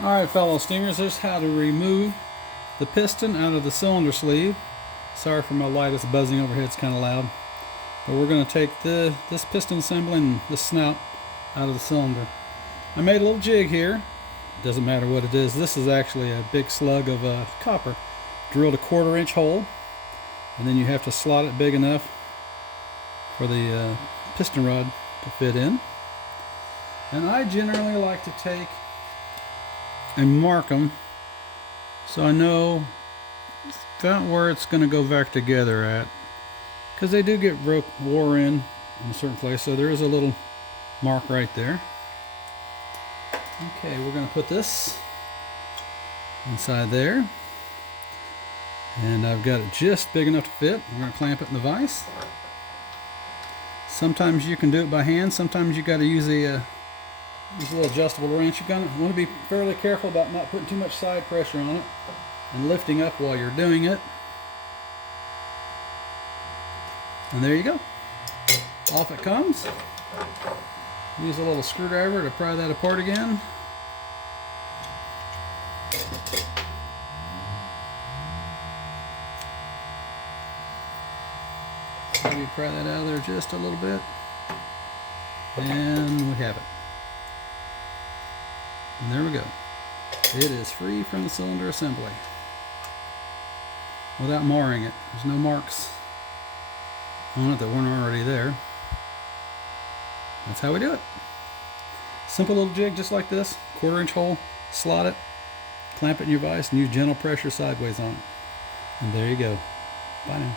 Alright fellow steamers, here's how to remove the piston out of the cylinder sleeve. Sorry for my light, it's buzzing overhead, it's kind of loud. But we're going to take this piston assembly and the snout out of the cylinder. I made a little jig here. Doesn't matter what it is. This is actually a big slug of copper. Drilled a 1/4 inch hole, and then you have to slot it big enough for the piston rod to fit in. And I generally like to take and mark them so I know about where it's going to go back together at, because they do get wore in a certain place, so there is a little mark right there. Okay, we're going to put this inside there, and I've got it just big enough to fit. We're going to clamp it in the vise. Sometimes you can do it by hand, sometimes you got to use a little adjustable wrench. You're going to want to be fairly careful about not putting too much side pressure on it and lifting up while you're doing it. And there you go. Off it comes. Use a little screwdriver to pry that apart again. Maybe pry that out of there just a little bit. And we have it. And there we go. It is free from the cylinder assembly without marring it. There's no marks on it that weren't already there. That's how we do it. Simple little jig just like this. 1/4 inch hole, slot it, clamp it in your vise, and use gentle pressure sideways on it. And there you go. Bye now.